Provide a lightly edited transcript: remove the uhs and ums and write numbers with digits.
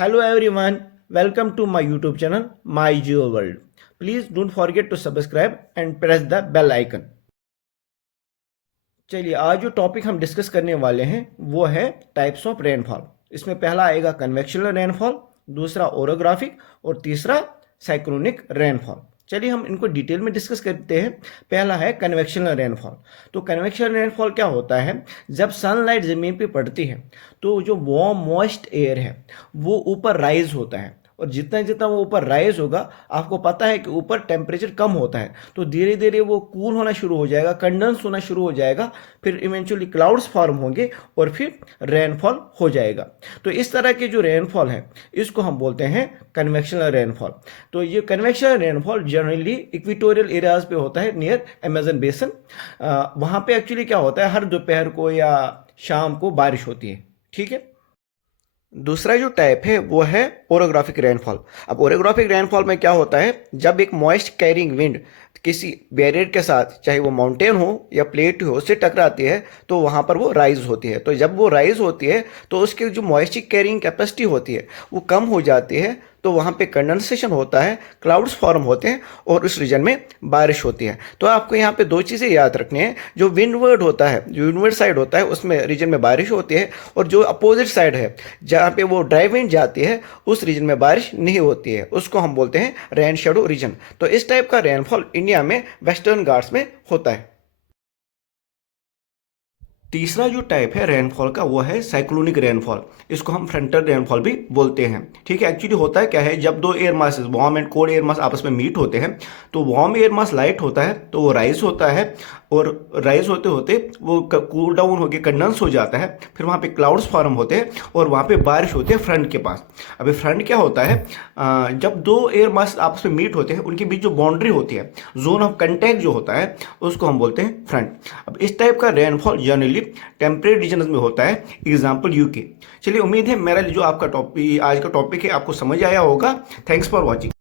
Hello everyone, welcome to my YouTube channel My Geo World. Please don't forget to subscribe and press the bell icon. चलिए आज जो topic हम discuss करने वाले हैं वो है टाइप्स ऑफ रेनफॉल। इसमें पहला आएगा कन्वेक्शनल रेनफॉल, दूसरा ओरोग्राफिक और तीसरा साइक्लोनिक रेनफॉल। चलिए हम इनको डिटेल में डिस्कस करते हैं। पहला है कन्वेक्शनल रेनफॉल। तो कन्वेक्शनल रेनफॉल क्या होता है? जब सनलाइट ज़मीन पे पड़ती है तो जो वार्म मॉइस्ट एयर है वो ऊपर राइज होता है, और जितना जितना वो ऊपर राइज होगा आपको पता है कि ऊपर टेम्परेचर कम होता है तो धीरे धीरे वो कूल होना शुरू हो जाएगा, कंडेंस होना शुरू हो जाएगा, फिर इवेंचुअली क्लाउड्स फॉर्म होंगे और फिर रेनफॉल हो जाएगा। तो इस तरह के जो रेनफॉल है इसको हम बोलते हैं कन्वेक्शनल रेनफॉल। तो ये convectional rainfall generally equatorial areas पे होता है नियर अमेजन बेसन। वहाँ पे एक्चुअली क्या होता है, हर दोपहर को या शाम को बारिश होती है। ठीक है। दूसरा जो टाइप है वो है ओरोग्राफिक रेनफॉल। अब ओरोग्राफिक रेनफॉल में क्या होता है, जब एक मॉइस्ट कैरिंग विंड किसी बैरियर के साथ, चाहे वो माउंटेन हो या प्लेट हो, उससे टकराती है तो वहाँ पर वो राइज होती है। तो जब वो राइज होती है तो उसकी जो मॉइस्चर कैरिंग कैपेसिटी होती है वो कम हो जाती है, तो वहाँ पे कंडेंसेशन होता है, क्लाउड्स फॉर्म होते हैं और उस रीजन में बारिश होती है। तो आपको यहाँ पे दो चीज़ें याद रखनी है। जो विंडवर्ड होता है, जो विंडवर्ड साइड होता है उसमें रीजन में बारिश होती है, और जो अपोजिट साइड है जहाँ पे वो ड्राई विंड जाती है उस रीजन में बारिश नहीं होती है, उसको हम बोलते हैं रेन शेडो रीजन। तो इस टाइप का रेनफॉल इंडिया में वेस्टर्न घाट्स में होता है। तीसरा जो टाइप है रेनफॉल का वो है साइक्लोनिक रेनफॉल। इसको हम फ्रंटल रेनफॉल भी बोलते हैं। ठीक है। एक्चुअली होता है क्या है, जब दो air masses, warm and cold air mass आपस में मीट होते हैं तो वार्म एयर मास लाइट होता है तो वो राइज होता है, और राइज होते होते वो कूल डाउन होकर कंडेंस हो जाता है, फिर वहाँ पे क्लाउड्स फॉर्म होते हैं और वहाँ पे बारिश होती है फ्रंट के पास। अभी फ्रंट क्या होता है, जब दो एयर मास आपस में मीट होते हैं उनके बीच जो बाउंड्री होती है, जोन ऑफ कंटेक्ट जो होता है, उसको हम बोलते हैं फ्रंट। अब इस टाइप का रेनफॉल जनरली टेम्परेट रीजन में होता है, एग्जाम्पल यूके। चलिए उम्मीद है मेरा जो आपका टॉपिक, आज का टॉपिक है, आपको समझ आया होगा। Thanks for watching.